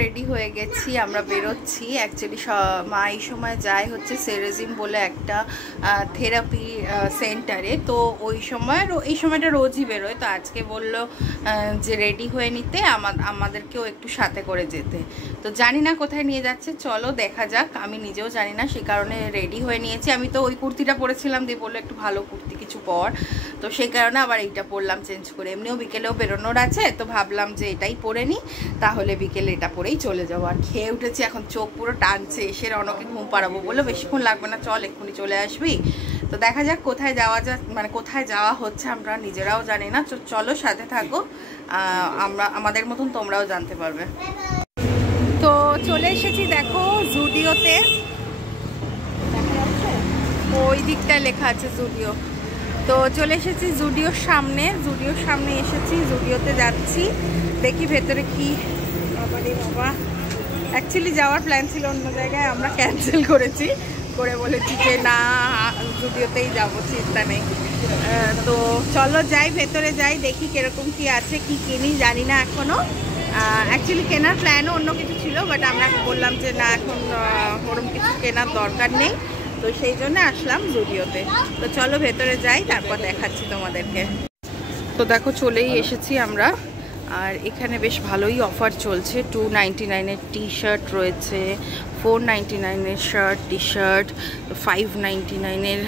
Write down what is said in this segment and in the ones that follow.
Ready হয়ে গেছি, আমরা বেরোচ্ছি। অ্যাকচুয়ালি মা এই সময় যায় হচ্ছে সেরেজিম বলে একটা থেরাপি সেন্টারে। তো এই সময়টা রোজই বেরোয়। তো আজকে বললো যে রেডি হয়ে নিতে, আমাদেরকেও একটু সাথে করে যেতে। তো জানি না কোথায় নিয়ে যাচ্ছে, চলো দেখা যাক। আমি নিজেও জানি না, সে কারণে রেডি হয়ে নিয়েছি। আমি তো ওই কুর্তিটা পরেছিলাম, দিয়ে বললো একটু ভালো কুর্তি কিছু পর, তো সেই কারণে আবার এইটা পরলাম চেঞ্জ করে। এমনিও বিকেলেও বেরোনোর আছে, তো ভাবলাম যে এটাই পরে নিই, তাহলে বিকেলে এটা পরেই চলে যাবো। আর খেয়ে উঠেছি, এখন চোখ পুরো টানছে। এসে রনকে ঘুম পাড়াবো, বললো বেশিক্ষণ লাগবে না, চল এক্ষুনি চলে আসবি। তো দেখা যাক কোথায় কোথায় যাওয়া হচ্ছে, আমরা নিজেরাও জানি না। চলো সাথে থাকো, আমাদের মতন তোমরাও জানতে পারবে। তো চলে এসেছি দেখো জুডিওতে, দেখা যাচ্ছে ওই দিকটায় লেখা আছে জুডিও। তো চলে এসেছি জুডিওর সামনে এসেছি, জুডিওতে যাচ্ছি। দেখি ভেতরে কি। বাবা রে বাবা, অ্যাকচুয়ালি যাওয়ার প্ল্যান ছিল অন্য জায়গায়, আমরা ক্যান্সেল করে বলেছি যে না, জুডিওতেই যাবো, চিন্তা নেই। তো চলো যাই, ভেতরে যাই, দেখি কিরকম কি আছে, কি কিনি জানি না এখনো। অ্যাকচুয়ালি কেনার প্ল্যানও অন্য কিছু ছিল, বাট আমরা বললাম যে না, এখন ওরকম কিছু কেনার দরকার নেই। তো সেই জন্য আসলাম জুডিওতে। তো চলো ভেতরে যাই, তারপর দেখাচ্ছি তোমাদেরকে। তো দেখো চলেই এসেছি আমরা, আর এখানে বেশ ভালোই অফার চলছে। 299-এর টি শার্ট রয়েছে, 499-এর শার্ট, টি শার্ট, 599-এর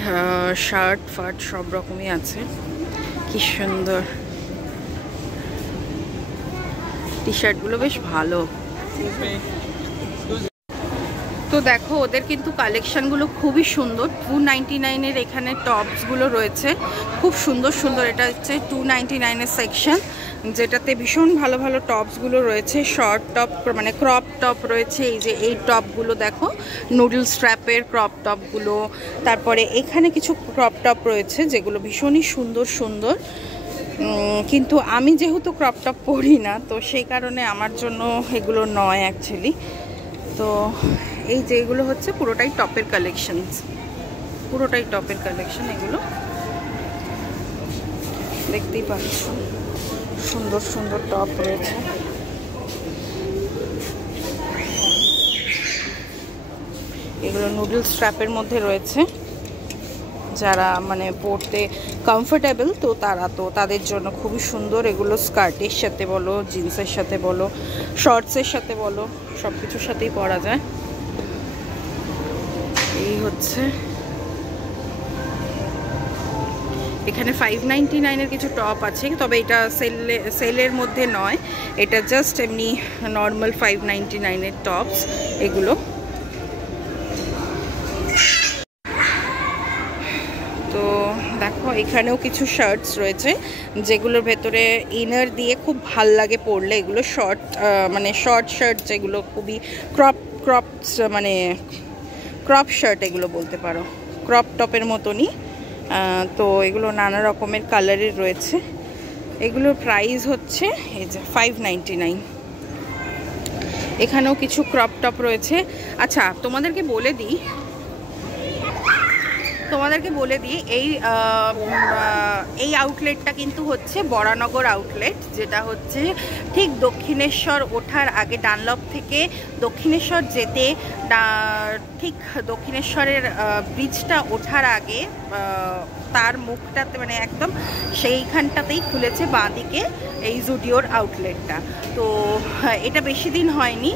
শার্ট ফার্ট সব রকমই আছে। কি সুন্দর টি শার্টগুলো, বেশ ভালো। তো দেখো ওদের কিন্তু কালেকশানগুলো খুবই সুন্দর। 299-এর এখানে টপসগুলো রয়েছে, খুব সুন্দর সুন্দর। এটা হচ্ছে 299-এর সেকশন, যেটাতে ভীষণ ভালো ভালো টপসগুলো রয়েছে। শর্ট টপ মানে ক্রপ টপ রয়েছে, এই যে এই টপগুলো দেখো, নুডল স্ট্র্যাপের ক্রপ টপগুলো। তারপরে এখানে কিছু ক্রপ টপ রয়েছে যেগুলো ভীষণই সুন্দর সুন্দর, কিন্তু আমি যেহেতু ক্রপ টপ পরি না, তো সেই কারণে আমার জন্য এগুলো নয় অ্যাকচুয়ালি। তো এই যে এগুলো হচ্ছে পুরোটাই টপের কালেকশন, এগুলো দেখতেই পাচ্ছ, সুন্দর সুন্দর টপ রয়েছে। এগুলো নুডল স্ট্র্যাপের মধ্যে রয়েছে, যারা মানে পরতে কমফোর্টেবল, তো তাদের জন্য খুবই সুন্দর। এগুলো স্কার্টের সাথে বলো, জিন্সের সাথে বলো, শর্টসের সাথে বলো, সব কিছুর সাথেই পরা যায়। এই হচ্ছে এখানে 599-এর কিছু টপ আছে, তবে এটা সেলের মধ্যে নয়, এটা জাস্ট এমনি নর্মাল 599-এর টপস এগুলো। তো দেখো এখানেও কিছু শার্টস রয়েছে, যেগুলোর ভেতরে ইনার দিয়ে খুব ভাল লাগে পরলে। এগুলো শর্ট শার্ট, যেগুলো খুবই মানে ক্রপ শার্ট এগুলো বলতে পারো, ক্রপ টপের মতনই। তো এগুলো নানা রকমের কালারের রয়েছে। এগুলোর প্রাইস হচ্ছে এই যে 599। এখানেও কিছু ক্রপ টপ রয়েছে। আচ্ছা তোমাদেরকে বলে দিই, এই আউটলেটটা কিন্তু হচ্ছে বরানগর আউটলেট, যেটা হচ্ছে ঠিক দক্ষিণেশ্বর ওঠার আগে, ডানলপ থেকে দক্ষিণেশ্বর যেতে ঠিক দক্ষিণেশ্বরের ব্রিজটা ওঠার আগে তার মুখটাতে, মানে একদম সেইখানটাতেই খুলেছে বাঁদিকে এই জুডিওর আউটলেটটা। তো এটা বেশি দিন হয়নি,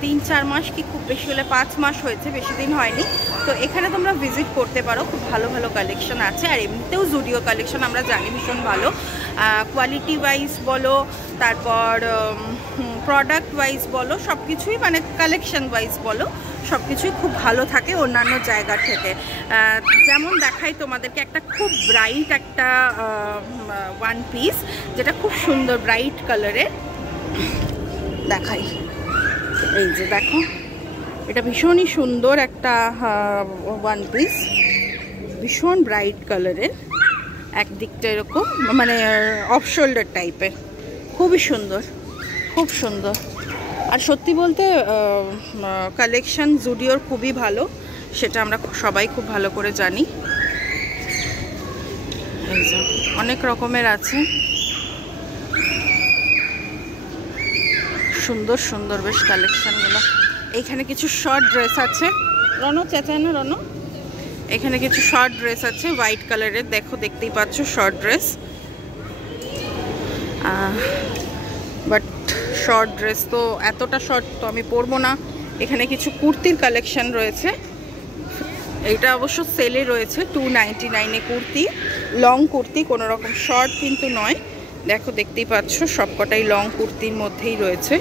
3-4 মাস কি খুব বেশি হলে 5 মাস হয়েছে, বেশি দিন হয়নি। তো এখানে তোমরা ভিজিট করতে পারো, খুব ভালো ভালো কালেকশন আছে। আর এমনিতেও জুডিও কালেকশন আমরা জানি ভীষণ ভালো, কোয়ালিটি ওয়াইজ বলো, তারপর প্রোডাক্ট ওয়াইজ বলো, সব কিছুই মানে কালেকশন ওয়াইজ বলো, সব কিছুই খুব ভালো থাকে অন্যান্য জায়গা থেকে। যেমন দেখাই তোমাদেরকে, একটা খুব ব্রাইট একটা ওয়ান পিস, যেটা খুব সুন্দর ব্রাইট কালারের, দেখাই। এই যে দেখো, এটা ভীষণই সুন্দর একটা ওয়ান পিস, ভীষণ ব্রাইট কালারের, একদিকটা এরকম মানে অফ শোল্ডার টাইপের, খুবই সুন্দর, খুব সুন্দর। আর সত্যি বলতে কালেকশন জুডিওর খুবই ভালো, সেটা আমরা সবাই খুব ভালো করে জানি। এই যে অনেক রকমের আছে, সুন্দর সুন্দর বেশ কালেকশনগুলো। এইখানে কিছু শর্ট ড্রেস আছে, রনো চেঁচায় না রনো, এখানে কিছু শর্ট ড্রেস আছে হোয়াইট কালারের, দেখো দেখতেই পাচ্ছ short dress, but short dress তো এতটা শর্ট তো আমি পরবো না। এখানে কিছু কুর্তির কালেকশন রয়েছে, এইটা অবশ্য সেলে রয়েছে 299-এ কুর্তি, লং কুর্তি, কোনো রকম শর্ট কিন্তু নয়। দেখো দেখতেই পাচ্ছ সবকটাই লং কুর্তির মধ্যেই রয়েছে।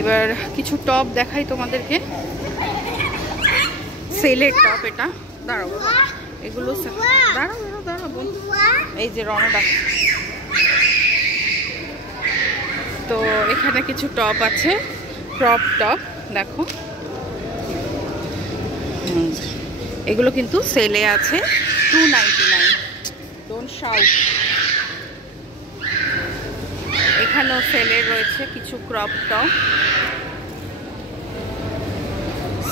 এবার কিছু টপ দেখাই তোমাদেরকে, সেলের টপ। এটা দাঁড়াবো, এগুলো দাঁড়াবো, এই যে রনডা। তো এখানে কিছু টপ আছে, ক্রপ টপ, দেখো এগুলো কিন্তু সেলে আছে 299, ডোন্ট শাউট। এখানেও সেলে রয়েছে কিছু ক্রপ টপ,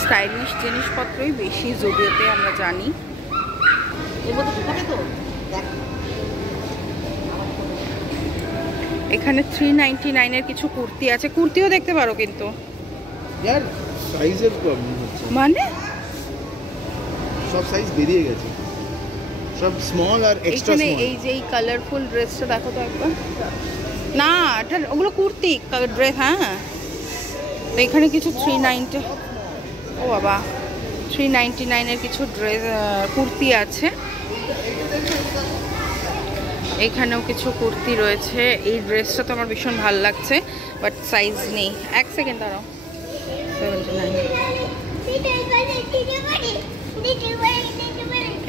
স্টাইলিশ জিনিসপত্রই বেশি জুডিওতে আমরা জানি। এখানে 399-এর কিছু কুর্তি আছে, কুর্তিও দেখতে পারো কিন্তু সাইজের প্রবলেম হচ্ছে, মানে সব সাইজ বেরিয়ে গেছে, সব স্মল আর এক্সট্রা এখানে স্মল। এই যে এই কালারফুল ড্রেসটা দেখো তো একবার, না এটা ওগুলো কুর্তি ড্রেস। হ্যাঁ, তো এখানে কিছু 390, ও বাবা 399-এর কিছু ড্রেস কুর্তি আছে। এখানেও কিছু কুর্তি রয়েছে, এই ড্রেসটা তো আমার ভীষণ ভালো লাগছে বাট সাইজ নেই। এক সেকেন্ড দাঁড়াও, 79।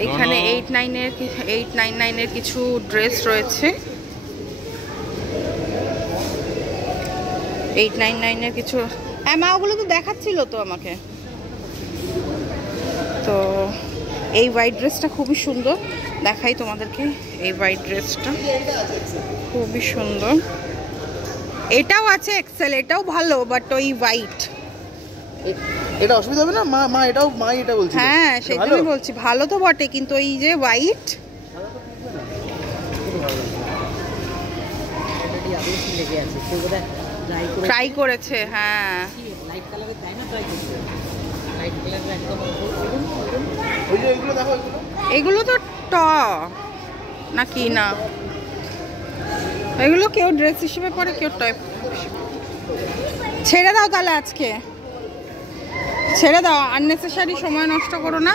এখানে 899-এর কিছু ড্রেস রয়েছে, 899-এর কিছু, হ্যাঁ মা ওগুলো তো দেখাচ্ছিল তো আমাকে। তো এই হোয়াইট ড্রেসটা খুবই সুন্দর, দেখাই তোমাদেরকে। এই হোয়াইট ড্রেসটা খুবই সুন্দর, এটাও আছে এক্সেল, এটাও ভালো বাট ওই হোয়াইট। এটা অসুবিধা হবে না মা? মা এটাও, মা এটা বলছি। হ্যাঁ সেই জন্যই বলছি, ভালো তো বটে কিন্তু এই যে হোয়াইট ট্রাই করেছে। হ্যাঁ এগুলো তো নাকি না, এগুলো কেউ ড্রেস হিসেবে পরে, কেউ টপ। ছেড়ে দাও তাহলে, আজকে ছেড়ে দাও, আননেসেসারি সময় নষ্ট করো না।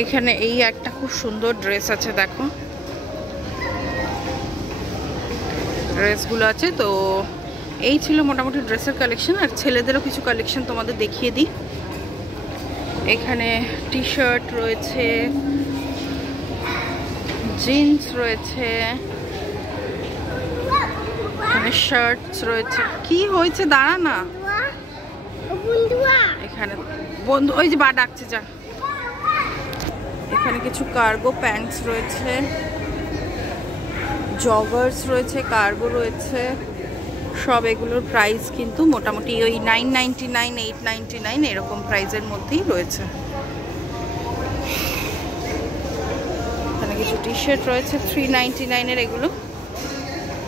এইখানে এই একটা খুব সুন্দর ড্রেস আছে, দেখো ড্রেসগুলো আছে। তো এই ছিল মোটামুটি ড্রেসের কালেকশন, আর ছেলেদেরও কিছু কালেকশন তোমাদের দেখিয়ে দিই। এখানে টি শার্ট রয়েছে, জিন্স রয়েছে, এখানে শার্টস রয়েছে। কি হয়েছে দাঁড়া না, এখানে বন্ধু ওই যে বা ডাকছে যা। এখানে কিছু কার্গো প্যান্টস রয়েছে, জগার্স রয়েছে, কার্গো রয়েছে, সব এগুলোর প্রাইস কিন্তু মোটামুটি ওই 999, 899 এরকম প্রাইসের মধ্যেই রয়েছে। এখানে কিছু টি শার্ট রয়েছে 399-এর, এগুলো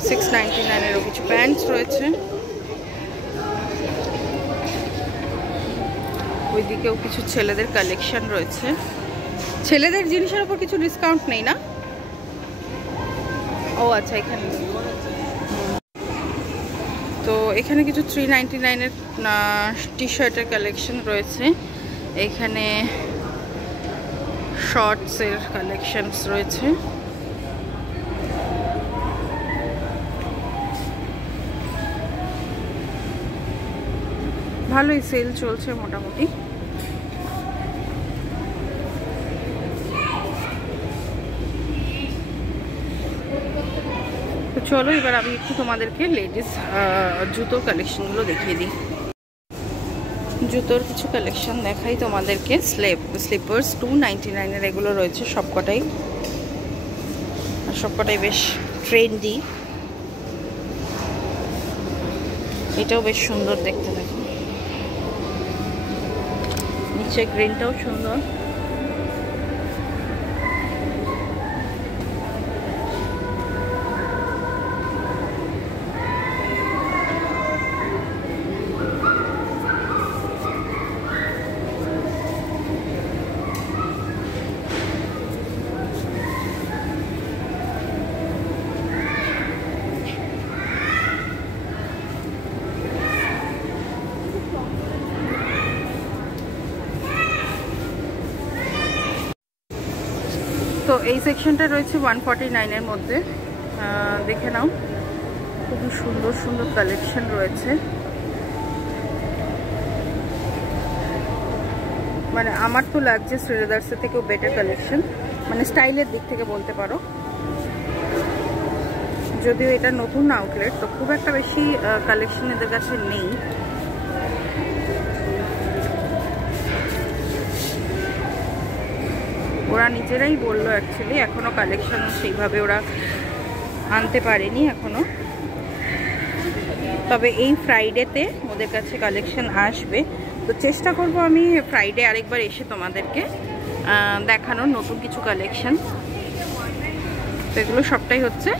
699-এরও কিছু প্যান্টস রয়েছে। ওইদিকেও কিছু ছেলেদের কালেকশন রয়েছে, ছেলেদের জিনিসের উপর কিছু ডিসকাউন্ট নেই না? ও আচ্ছা, এখানে তো এখানে কিছু 399-এর টি শার্টের কালেকশন রয়েছে, এখানে শর্টসের কালেকশনস রয়েছে। ভালোই সেল চলছে মোটামুটি। তো চলো এবার আমি একটু তোমাদেরকে লেডিস জুতোর কালেকশনগুলো দেখিয়ে দিই। জুতোর কিছু কালেকশন দেখাই তোমাদেরকে। স্লিপার্স 299-এর এগুলো রয়েছে সবকটাই, আর সবকটাই বেশ ট্রেন্ডি। এটাও বেশ সুন্দর দেখতে, দেখো নিচে গ্রিনটাও সুন্দর। এই সেকশনটা রয়েছে 149 মধ্যে, দেখে নাও, খুবই সুন্দর সুন্দর কালেকশন রয়েছে। মানে আমার তো লাগছে শ্রীলেদার্সের থেকেও বেটার কালেকশন, মানে স্টাইলের দিক থেকে বলতে পারো। যদিও এটা নতুন আউটলেট, তো খুব একটা বেশি কালেকশন এদের কাছে নেই। ওরা নিজেরাই বললো অ্যাকচুয়ালি এখনো কালেকশন সেইভাবে ওরা আনতে পারেনি এখনো, তবে এই ফ্রাইডেতে ওদের কাছে কালেকশন আসবে। তো চেষ্টা করব আমি ফ্রাইডে আরেকবার এসে তোমাদেরকে দেখানোর নতুন কিছু কালেকশন। তো এগুলো সবটাই হচ্ছে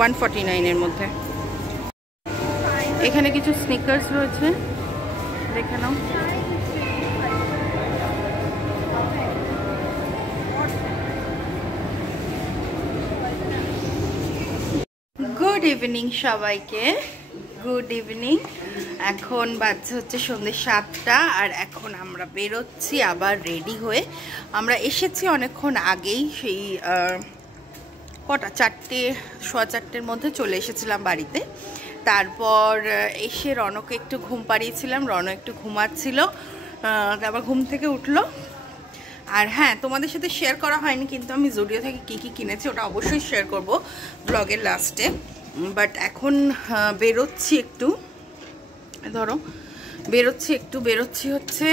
149 মধ্যে। এখানে কিছু স্নিকার্স রয়েছে, দেখে নাও। গুড ইভিনিং সবাইকে, গুড ইভিনিং। এখন বাজছে হচ্ছে সন্ধ্যে 7টা, আর এখন আমরা বেরোচ্ছি আবার রেডি হয়ে। আমরা এসেছি অনেকক্ষণ আগেই, সেই কটা 4টে, 4:15 মধ্যে চলে এসেছিলাম বাড়িতে। তারপর এসে রনকে একটু ঘুম পাড়িয়েছিলাম, রন একটু ঘুমাচ্ছিল, তারপর ঘুম থেকে উঠলো। আর হ্যাঁ, তোমাদের সাথে শেয়ার করা হয়নি কিন্তু আমি জুডিও থেকে কী কী কিনেছি ওটা অবশ্যই শেয়ার করব ব্লগের লাস্টে। বাট এখন বেরোচ্ছি একটু, ধরো বেরোচ্ছি হচ্ছে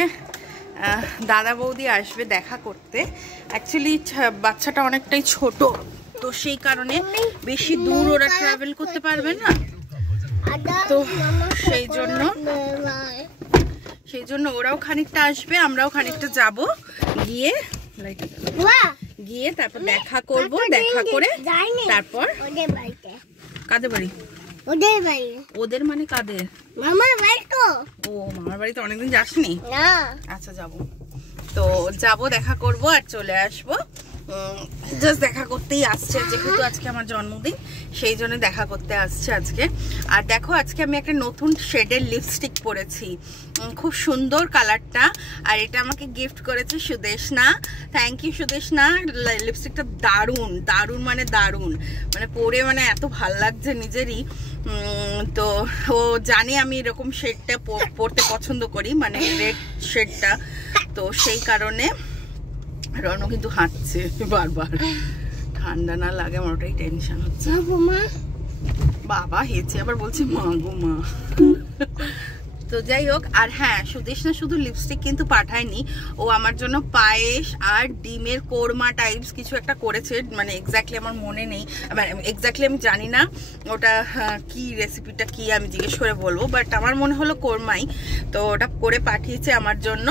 দাদা বৌদি আসবে দেখা করতে। অ্যাকচুয়ালি বাচ্চাটা অনেকটাই ছোট, তো সেই কারণে বেশি দূর ওরা ট্রাভেল করতে পারবে না, তো সেই জন্য ওরাও খানিকটা আসবে, আমরাও খানিকটা যাব, গিয়ে তারপর দেখা করব, দেখা করে তারপর কাদের বাড়ি, ওদের মানে কাদের, মামার বাড়ি। তো ও মামার বাড়িতে অনেকদিন যাসনি? আচ্ছা যাব, তো যাব, দেখা করব আর চলে আসবো। জাস্ট দেখা করতেই আসছে, যেহেতু আজকে আমার জন্মদিন সেই জন্য দেখা করতে আসছে আজকে। আর দেখো আজকে আমি একটা নতুন শেডের লিপস্টিক পরেছি, খুব সুন্দর কালারটা, আর এটা আমাকে গিফট করেছে সুদেশনা। Thank you Sudeshna. লিপস্টিকটা দারুণ দারুণ মানে দারুণ, মানে পরে মানে এত ভাল লাগছে নিজেরই। তো ও জানে আমি এরকম শেডটা পরতে পছন্দ করি, মানে রেড শেডটা, তো সেই কারণে। রনও কিন্তু হাঁটছে বারবার, ঠান্ডা না লাগে আমার ওটাই টেনশন হচ্ছে। বাবা হেঁচে আবার বলছে মা গো মা। তো যাই হোক, আর হ্যাঁ, সুদেশনা শুধু লিপস্টিক কিন্তু পাঠায়নি, ও আমার জন্য পায়েস আর ডিমের কোরমা টাইপস কিছু একটা করেছে, মানে এক্স্যাক্টলি আমার মনে নেই, এক্স্যাক্টলি আমি জানি না ওটা কি রেসিপিটা কি, আমি জিজ্ঞেস করে বলবো, বাট আমার মনে হলো কোরমাই। তো ওটা করে পাঠিয়েছে আমার জন্য,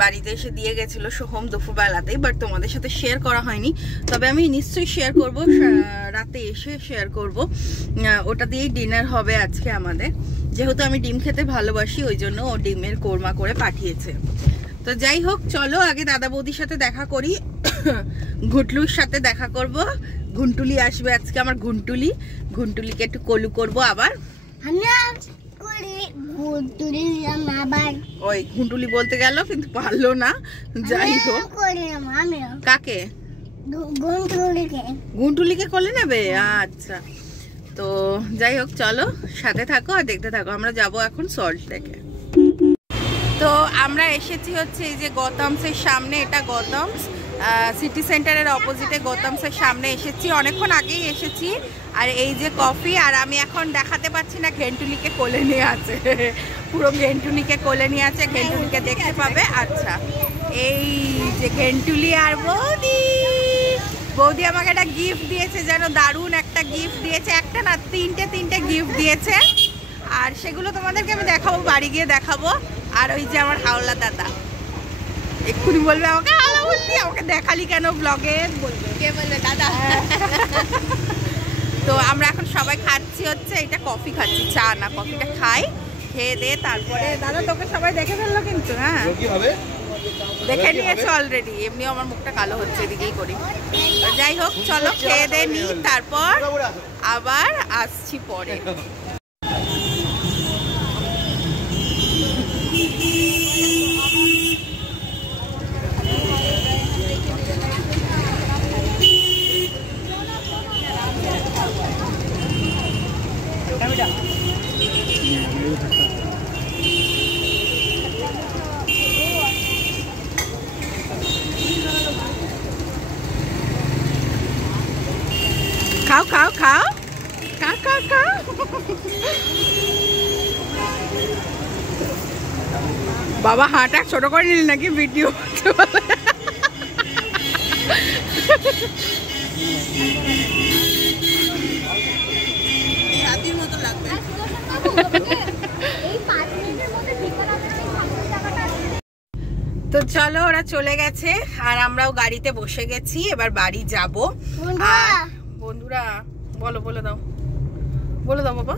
বাড়িতে এসে দিয়ে গেছিলো সোহম দুপুরবেলাতেই, বাট তোমাদের সাথে শেয়ার করা হয়নি। তবে আমি নিশ্চয়ই শেয়ার করব, রাতে এসে শেয়ার করব। ওটা দিয়েই ডিনার হবে আজকে আমাদের, যেহেতু আমি ডিম খেতে ভালোবাসি ওই জন্য ও ডিমের কোরমা করে পাঠিয়েছে। তো যাই হোক, চলো আগে দাদা বৌদির সাথে দেখা করি, ঘুটলুর সাথে দেখা করব। ঘুন্টুলি আসবে আজকে, আমার ঘুন্টুলিকে একটু কলু করব আবার। ওই ঘুন্টুলি বলতে গেল কিন্তু পারলো না। যাই হোক, কাকে? ঘুন্টুলিকে কোলে নেবে? আচ্ছা, তো যাই হোক চলো সাথে থাকো আর দেখতে থাকো। আমরা যাব এখন সল্ট লেকে। তো আমরা এসেছি হচ্ছে এই যে গৌতমসের সামনে, এটা গৌতমস সিটি সেন্টারের অপোজিটে গৌতমসের সামনে এসেছি, অনেকক্ষণ আগেই এসেছি। আর এই যে কফি, আর আমি এখন দেখাতে পাচ্ছি না, ঘেন্টুলিকে কোলে নিয়ে আছে, পুরো ঘেন্টুলিকে কোলে নিয়ে আছে, ঘেন্টুলিকে দেখতে পাবে। আচ্ছা, এই যে ঘেন্টুলি আর বৌদি, বৌদি আমাকে একটা গিফট দিয়েছে, যেন দারুণ একটা গিফট দিয়েছে, একটা না তিনটে গিফট দিয়েছে, আর সেগুলো তোমাদেরকে আমি দেখাবো, বাড়ি গিয়ে দেখাবো। আর ওই যে আমার হাওলা দাদা এক্ষুনি বলবে আমাকে হাওলা বললি, আমাকে দেখালি কেন ব্লগে, বলবে কে বলবে দাদা। তো আমরা এখন সবাই খাচ্ছি হচ্ছে এটা কফি খাচ্ছি, চা না, কফিটা খাই, খেয়ে দে তারপরে। দাদা তোকে সবাই দেখে ফেললো কিন্তু, হ্যাঁ দেখে নিয়েছো অলরেডি, এমনিও আমার মুখটা কালো হচ্ছে, এদিকেই করি। যাই হোক চলো খেয়ে দে নি, তারপর আবার আসছি পরে। খাও খাও খাও খাও খাও খাও। বাবা হাঁটা ছোট করে নিলি নাকি ভিডিও? তো চলো, ওরা চলে গেছে আর আমরাও গাড়িতে বসে গেছি, এবার বাড়ি যাবো। বন্ধুরা বলো, বলে দাও, বলে দাও বাবা।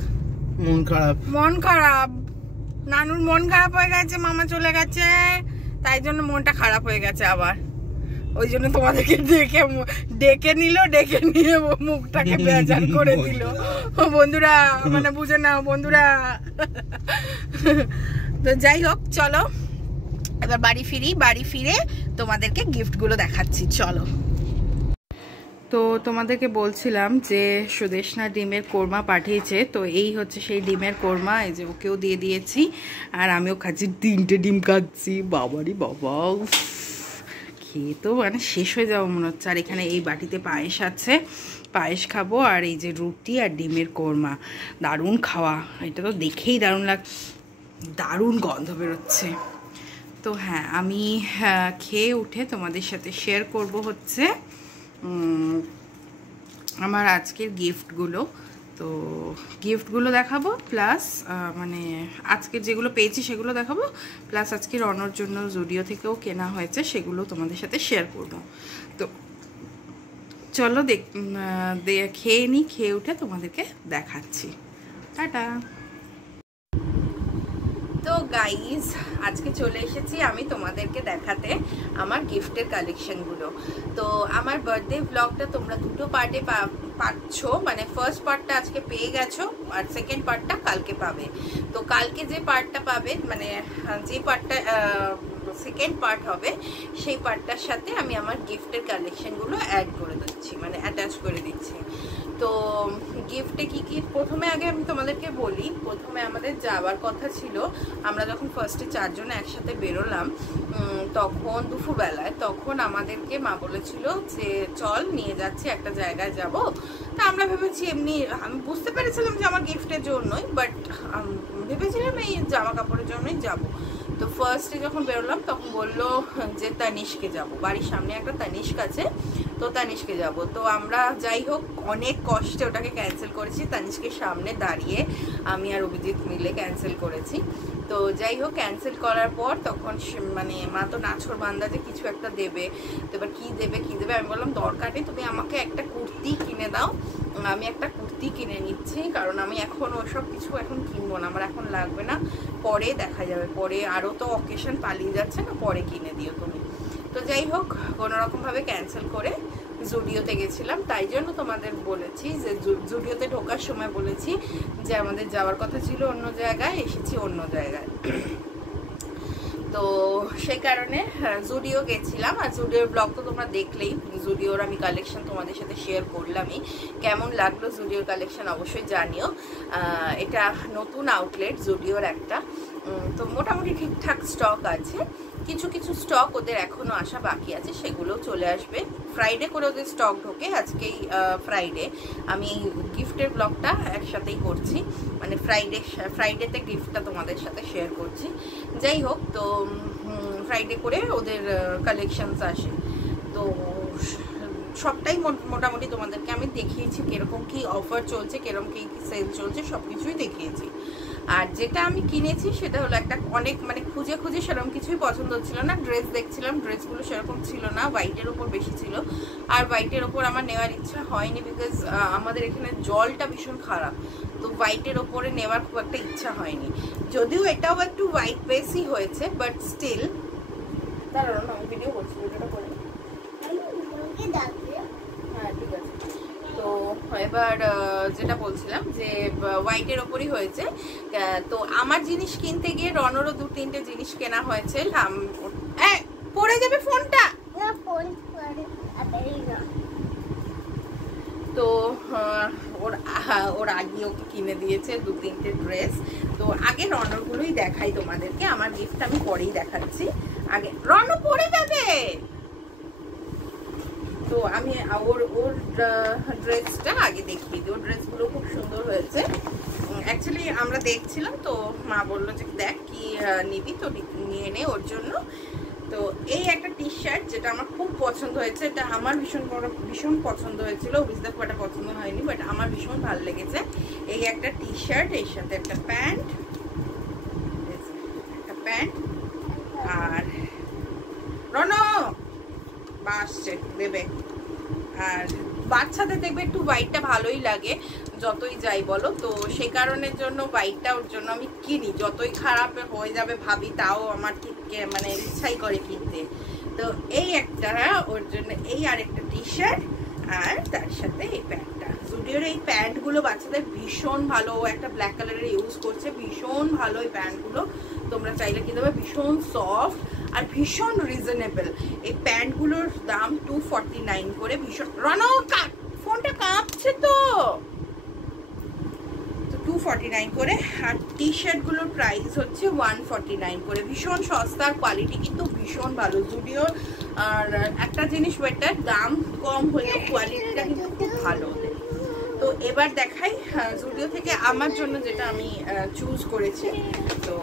মন খারাপ, মন খারাপ, নানুর মন খারাপ হয়ে গেছে, মামা চলে গেছে, তাই জন্য মনটা খারাপ হয়ে গেছে আবার। ওই জন্য তোমাদেরকে ডেকে নিল, ডেকে নিয়ে মুখটাকে বেজার করে দিল। বন্ধুরা মানে বুঝে নাও বন্ধুরা। তো যাই হোক, চলো এবার বাড়ি ফিরি, বাড়ি ফিরে তোমাদেরকে গিফটগুলো দেখাচ্ছি, চলো। তো তোমাদেরকে বলছিলাম যে সুদেশনা ডিমের কোরমা পাঠিয়েছে, তো এই হচ্ছে সেই ডিমের কোরমা, এই যে ওকেও দিয়ে দিয়েছি আর আমিও খাচ্ছি, 3টে ডিম খাচ্ছি। বাবারি বাবা, খেয়ে তো মানে শেষ হয়ে যাবো মনে হচ্ছে। আর এখানে এই বাটিতে পায়েস আছে, পায়েস খাবো, আর এই যে রুটি আর ডিমের কোরমা, দারুণ খাওয়া। এটা তো দেখেই দারুণ দারুণ গন্ধ বেরোচ্ছে। তো হ্যাঁ, আমি খেয়ে উঠে তোমাদের সাথে শেয়ার করব হচ্ছে আমার আজকের গিফটগুলো। তো গিফটগুলো দেখাবো, প্লাস মানে আজকের যেগুলো পেয়েছি সেগুলো দেখাবো, প্লাস আজকে রনর জন্য জুডিও থেকেও কেনা হয়েছে সেগুলো তোমাদের সাথে শেয়ার করব। তো চলো খেয়ে নিই, খেয়ে উঠে তোমাদেরকে দেখাচ্ছি। টাটা। তো গাইজ, আজকে চলে এসেছি আমি তোমাদেরকে দেখাতে আমার গিফটের কালেকশনগুলো। তো আমার বার্থডে ব্লগটা তোমরা দুটো পার্টে পাচ্ছ, মানে ফার্স্ট পার্টটা আজকে পেয়ে গেছো আর সেকেন্ড পার্টটা কালকে পাবে। তো কালকে যে পার্টটা পাবে, মানে যে পার্টটা সেকেন্ড পার্ট হবে, সেই পার্টটার সাথে আমি আমার গিফটের কালেকশনগুলো অ্যাড করে দিচ্ছি, মানে অ্যাটাচ করে দিচ্ছি। তো গিফটে কি কি, প্রথমে আগে আমি তোমাদেরকে বলি, প্রথমে আমাদের যাওয়ার কথা ছিল, আমরা যখন ফার্স্টে 4 জন একসাথে বেরোলাম তখন দুপুরবেলায়, তখন আমাদেরকে মা বলেছিল যে চল নিয়ে যাচ্ছি একটা জায়গায় যাব। তা আমরা ভেবেছি এমনি, আমি বুঝতে পেরেছিলাম যে আমার গিফটের জন্যই, বাট ভেবেছিলাম এই জামা কাপড়ের জন্যই যাব। তো ফার্স্টে যখন বেরোলাম তখন বললো যে তানিশকে যাব, বাড়ির সামনে একটা তানিশক আছে, তো তানিশকে যাব। তো আমরা যাই হোক অনেক কষ্টে ওটাকে ক্যান্সেল করেছি, তানিশকের সামনে দাঁড়িয়ে আমি আর অভিজিৎ মিলে ক্যান্সেল করেছি। তো যাই হোক ক্যান্সেল করার পর তখন মানে মা তো নাছর বান্দা যে কিছু একটা দেবে, তো এবার কী দেবে কী দেবে, আমি বললাম দরকার নেই, তুমি আমাকে একটা কুর্তি কিনে দাও, আমি একটা কুর্তি কিনে নিচ্ছি, কারণ আমি এখন ওসব কিছু এখন কিনবো না, আমার এখন লাগবে না, পরে দেখা যাবে, পরে আরও তো অকেশন পালিয়ে যাচ্ছে না, পরে কিনে দিও তুমি। তো যাই হোক কোনোরকমভাবে ক্যান্সেল করে জুডিওতে গেছিলাম, তাই জন্য তোমাদের বলেছি যে জুডিওতে ঢোকার সময় বলেছি যে আমাদের যাওয়ার কথা ছিল অন্য জায়গায়, এসেছি অন্য জায়গায়। তো সেই কারণে জুডিও গেছিলাম, আর জুডিওর ব্লগ তো তোমরা দেখলেই, জুডিওর আমি কালেকশন তোমাদের সাথে শেয়ার করলামই। কেমন লাগলো জুডিওর কালেকশন অবশ্যই জানিও। এটা নতুন আউটলেট জুডিওর একটা, তো মোটামুটি ঠিকঠাক স্টক আছে, কিছু কিছু স্টক ওদের এখনও আসা বাকি আছে, সেগুলোও চলে আসবে। ফ্রাইডে করে ওদের স্টক ঢোকে, আজকেই ফ্রাইডে, আমি গিফটের ব্লগটা একসাথেই করছি, মানে ফ্রাইডেতে গিফটটা তোমাদের সাথে শেয়ার করছি। যাই হোক, তো ফ্রাইডে করে ওদের কালেকশনস আসে, তো সবটাই মোটামুটি তোমাদেরকে আমি দেখিয়েছি, কিরকম কি অফার চলছে, কিরকম কি সেল চলছে, সব কিছুই দেখিয়েছি। আর যেটা আমি কিনেছি সেটা হলো একটা অনেক মানে খুঁজে খুঁজে সেরকম কিছুই পছন্দ হচ্ছিল না, ড্রেস দেখছিলাম, ড্রেসগুলো সেরকম ছিল না, হোয়াইটের ওপর বেশি ছিল, আর হোয়াইটের ওপর আমার নেওয়ার ইচ্ছা হয়নি, বিকজ আমাদের এখানে জলটা ভীষণ খারাপ, তো হোয়াইটের ওপরে নেওয়ার খুব একটা ইচ্ছা হয়নি, যদিও এটাও একটু হোয়াইট বেসই হয়েছে, বাট স্টিল দাঁড়ানো না, আমি ভিডিও করছি, ভিডিওটা করে হ্যাঁ ঠিক আছে। তো এবার যেটা বলছিলাম যে হোয়াইটের ওপরই হয়েছে, তো আমার জিনিস কিনতে গিয়ে রনেরও 2-3টে জিনিস কেনা হয়েছে, পড়ে যাবে ফোনটা। তো ওর আগে ওকে কিনে দিয়েছে 2-3টে ড্রেস। তো আগে রনগুলোই দেখাই তোমাদেরকে, আমার গিফট আমি পরেই দেখাচ্ছি। আগে রন পরে যাবে, তো আমি ওর ড্রেসটা আগে দেখিয়ে দিই। ওর ড্রেসগুলো খুব সুন্দর হয়েছে। অ্যাকচুয়ালি আমরা দেখছিলাম, তো মা বললো যে দেখ কি নিবি, তো নিয়ে নে ওর জন্য। তো এই একটা টি শার্ট যেটা আমার খুব পছন্দ হয়েছে, এটা আমার ভীষণ পছন্দ হয়েছিল, অভিজিৎ খুব একটা পছন্দ হয়নি, বাট আমার ভীষণ ভালো লেগেছে। এই একটা টি শার্ট, এর সাথে একটা প্যান্ট, আর রন আসছে দেবে। আর বাচ্চাদের দেখবে একটু হোয়াইটটা ভালোই লাগে যতই যাই বলো, তো সেই কারণের জন্য হোয়াইটটা ওর জন্য আমি কিনি। যতই খারাপ হয়ে যাবে ভাবি, তাও আমার ঠিক মানে ইচ্ছাই করে কিনতে। তো এই একটা ওর জন্য, এই আরেকটা টি শার্ট, আর তার সাথে এই প্যান্টটা। জুডিওর এই প্যান্টগুলো বাচ্চাদের ভীষণ ভালো, একটা ব্ল্যাক কালারের ইউজ করছে, ভীষণ ভালো এই প্যান্টগুলো, তোমরা চাইলে কিনতে পারবে। ভীষণ সফট আর ভীষণ রিজনেবল। এই প্যান্টগুলোর দাম 249 করে। ভীষণ ফোনটা কাঁপছে তো 249 করে। আর টি শার্টগুলোর প্রাইস হচ্ছে 149 করে। ভীষণ সস্তা, আর কোয়ালিটি কিন্তু ভীষণ ভালো। জুডিওর আর একটা জিনিস বেটার, দাম কম হলেও কোয়ালিটিটা কিন্তু খুব ভালো। তো এবার দেখাই জুডিও থেকে আমার জন্য যেটা আমি চুজ করেছি। তো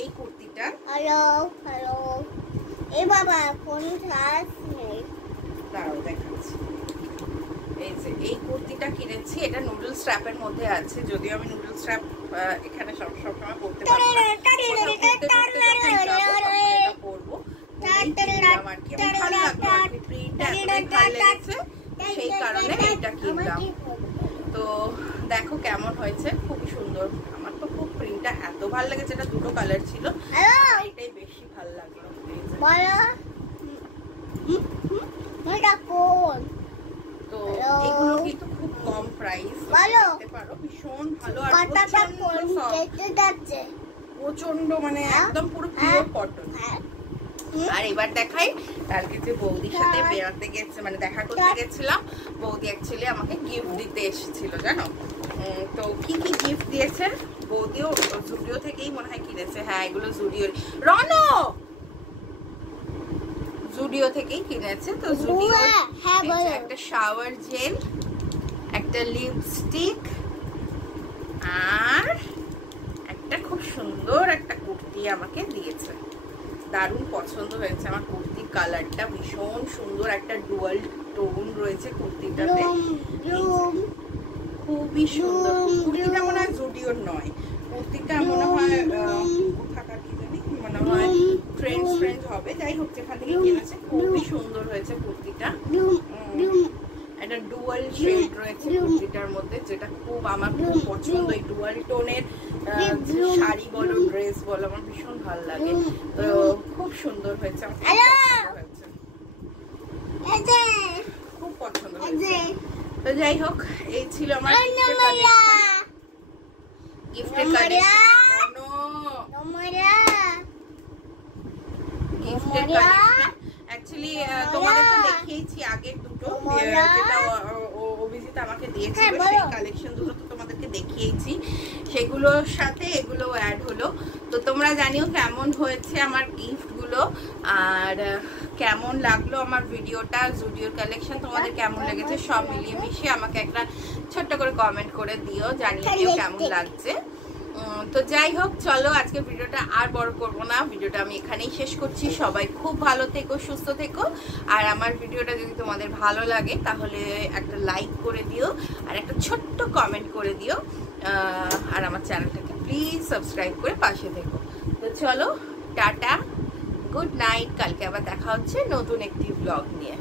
এই কুর্তিটা, দাঁড়াও দেখাচ্ছি। এই যে এই কুর্তিটা কিনেছি, এটা নুডল স্ট্র্যাপের মধ্যে আছে। যদিও আমি নুডল স্ট্র্যাপ এখানে সবসময় পরতে পারবো না, পরবো আর কি। আমার ভালো লাগলো আর কি, প্রিন্টটা এতটাই ভালো লেগেছে, সেই কারণে এটা কিনলাম। তো দেখো কেমন হয়েছে, খুবই সুন্দর। আমার তো খুব প্রিন্টটা এত ভালো লেগেছে, এটা দুটো কালার ছিল, এটাই বেশি ভালো লাগলো। তো এগুলো কিন্তু খুব কম প্রাইস, দেখতে পারো, ভীষণ ভালো। আর প্রচন্ড মানে একদম পুরো পিওর কটন। আর এবার দেখাই, কালকে যে বৌদির সাথে বেড়াতে গেছে, মানে দেখা করতে গেছিলাম, বৌদি অ্যাকচুয়ালি আমাকে গিফট দিতে এসেছিল জানো। তো কি কি গিফট দিয়েছে, বৌদিও জুডিও থেকেই মনে হয় কিনেছে। হ্যাঁ, এগুলো জুডিওর, জুডিও থেকেই কিনেছে। তো জুডিও একটা শাওয়ার জেল, একটা লিপস্টিক, আর একটা খুব সুন্দর একটা কুর্তি আমাকে দিয়েছে। দারুণ পছন্দ হয়েছে আমার কুর্তির কালারটা, ভীষণ সুন্দর। একটা ডুয়াল টোন রয়েছে কুর্তিটাতে, খুবই সুন্দর। কুর্তিটা মনে হয় জুডিওর নয়, কুর্তিটা মনে হয় কোথাকার কি জানি, মনে হয় ট্রেন্ডস হবে। যাই হোক, যেখান থেকে কিনেছে, খুবই সুন্দর হয়েছে কুর্তিটা। একটা ডুয়াল শেড রয়েছে কুর্তিটার মধ্যে, যেটা খুব আমার খুব পছন্দ। এই ডুয়াল টোনের শাড়ি বলো, ড্রেস বলো, আমার ভীষণ ভালো লাগে। তো খুব সুন্দর হয়েছে, খুব পছন্দ হয়েছে। তো যাই হোক, এই ছিল আমার গিফটের কালেকশন। অ্যাকচুয়ালি তোমাদের তো দেখিয়েছি আগের দুটো, যেটা অভিজিৎ আমাকে দিয়েছিল, সেই কালেকশন দুটো তো তোমাদেরকে দেখিয়েছি, সেগুলোর সাথে এগুলো অ্যাড হলো। তো তোমরা জানিও কেমন হয়েছে আমার গিফটগুলো, আর কেমন লাগলো আমার ভিডিওটা, জুডিওর কালেকশন তোমাদের কেমন লেগেছে, সব মিলিয়ে মিশিয়ে আমাকে একটা ছোট্ট করে কমেন্ট করে দিও, জানিয়ে দিও কেমন লাগছে। তো যাই হোক, চলো আজকে ভিডিওটা আর বড় করব না, ভিডিওটা আমি এখানেই শেষ করছি। সবাই খুব ভালো থেকো, সুস্থ থেকো। আর আমার ভিডিওটা যদি তোমাদের ভালো লাগে তাহলে একটা লাইক করে দিও, আর একটা ছোট্ট কমেন্ট করে দিও, আর আমার চ্যানেলটাকে প্লিজ সাবস্ক্রাইব করে পাশে থেকো। তো চলো, টাটা, গুড নাইট। কালকে আবার দেখা হচ্ছে নতুন একটি ব্লগ নিয়ে।